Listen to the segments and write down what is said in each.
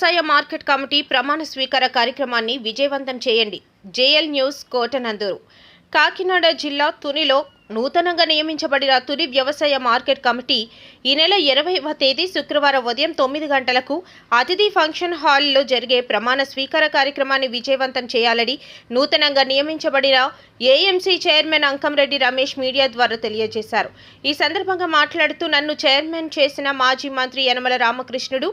వ్యవసాయ market committee ప్రమాణ స్వీకార కార్యక్రమాన్ని విజయవంతం చేయండి. JL news Kotananduru. కాకినాడ జిల్లా తునిలో నూతనంగా నియమించబడిన తుని వ్యవసాయ మార్కెట్ కమిటీ ఈ నెల 20వ తేదీ శుక్రవారం ఉదయం 9 గంటలకు అతిథి ఫంక్షన్ హాల్లో జరిగే ప్రమాణ స్వీకార కార్యక్రమాన్ని విజయవంతం చేయాలని నూతనంగా నియమించబడిన AMC chairman Ankamreddy Ramesh media ద్వారా తెలియజేశారు. ఈ సందర్భంగా మాట్లాడుతూ నన్ను చైర్మన్ చేసిన మాజీ మంత్రి యనమల రామకృష్ణుడు,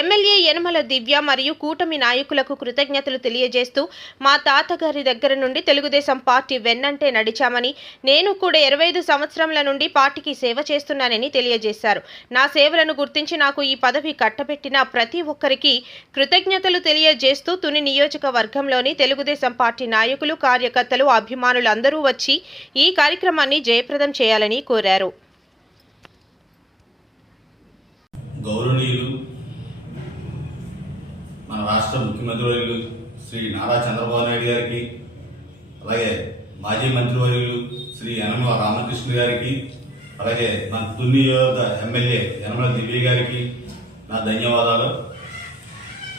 ఎమ్మెల్యే యనమల దివ్య మరియు కూటమి నాయకులకు కృతజ్ఞతలు తెలియజేస్తూ మా తాతగారి దగ్గర నుండి తెలుగుదేశం పార్టీ వెన్నంటే నడిచామని, నేను కూడా 25 సంవత్సరాల నుండి పార్టీకి సేవ చేస్తున్నానని తెలియజేశారు. నా సేవలను గుర్తించి నాకు ఈ పదవి కట్టబెట్టిన ప్రతి ఒక్కరికి కృతజ్ఞతలు తెలియజేస్తూ తుని నియోజకవర్గంలోని తెలుగుదేశం పార్టీ నాయకులు, కార్యకర్తలు, అభిమానులు అందరూ వచ్చి ఈ కార్యక్రమాన్ని జయప్రదం చేయాలని కోరారు. గౌరవనీయులు మన రాష్ట్ర ముఖ్యమంత్రి శ్రీ నారా చంద్రబాబు నాయుడు గారికి, అలాగే మాజీ మంత్రివర్యులు శ్రీ యనమల రామకృష్ణ గారికి, అలాగే మన తుని ఎమ్మెల్యే యనమల దివ్య గారికి నా ధన్యవాదాలు.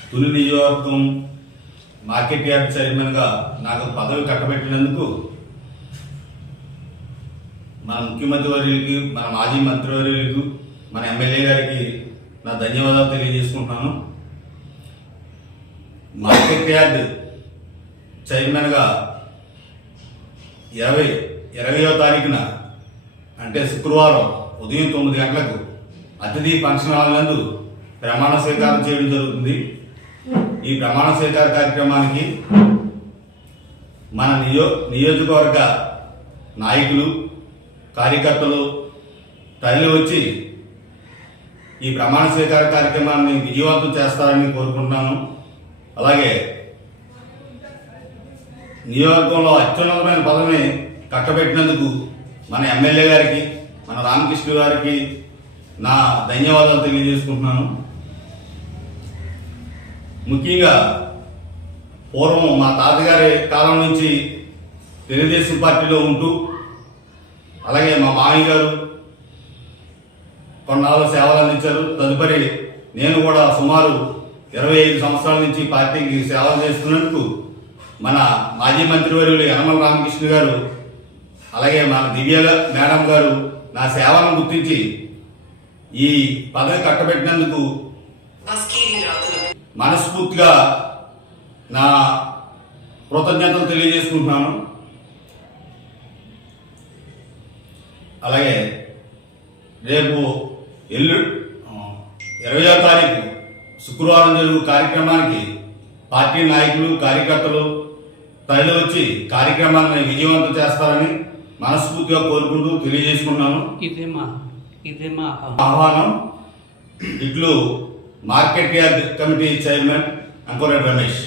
తుని నియోజకవర్గం మార్కెట్ యార్డ్ చైర్మన్గా నాకు పదవి కట్టబెట్టినందుకు మన ముఖ్యమంత్రి వర్యులకి, మన మాజీ మంత్రివర్యులకు, మన ఎమ్మెల్యే గారికి నా ధన్యవాదాలు తెలియజేసుకుంటున్నాను. మార్కెట్ యార్డ్ చైర్మన్గా 20వ తారీఖున అంటే శుక్రవారం ఉదయం 9 గంటలకు అతిథి ఫంక్షన్ హాల్ నందు ప్రమాణ స్వీకారం చేయడం జరుగుతుంది. ఈ ప్రమాణ స్వీకార కార్యక్రమానికి మన నియోజకవర్గ నాయకులు, కార్యకర్తలు తరలి వచ్చి ఈ ప్రమాణ స్వీకార కార్యక్రమాన్ని విజయవంతం చేస్తారని కోరుకుంటున్నాను. అలాగే నియోజకవర్గంలో అత్యున్నతమైన పదవిని కట్టబెట్టినందుకు మన ఎమ్మెల్యే గారికి, మన రామకృష్ణ గారికి నా ధన్యవాదాలు తెలియజేసుకుంటున్నాను. ముఖ్యంగా పూర్వం మా తాతగారి కాలం నుంచి తెలుగుదేశం పార్టీలో ఉంటూ, అలాగే మా మామయ్య గారు కొన్నాళ్ళు సేవలు అందించారు. తదుపరి నేను కూడా సుమారు 25 సంవత్సరాల నుంచి పార్టీకి సేవలు చేస్తున్నందుకు మన మాజీ మంత్రివర్యులు యనమల రామకృష్ణ గారు, అలాగే మన దివ్య మేడం గారు నా సేవలను గుర్తించి ఈ పదవి కట్టబెట్టినందుకు మనస్ఫూర్తిగా నా కృతజ్ఞతలు తెలియజేసుకుంటున్నాను. అలాగే రేపు 20వ తారీఖు శుక్రవారం జరుగు కార్యక్రమానికి పార్టీ నాయకులు, కార్యకర్తలు తరలి వచ్చి కార్యక్రమాన్ని విజయవంతం చేస్తారని మనస్ఫూర్తిగా కోరుకుంటూ తెలియజేసుకున్నాను. ఇదే మా ఆహ్వానం. ఇట్లు market yard committee chairman Ankamreddy Ramesh.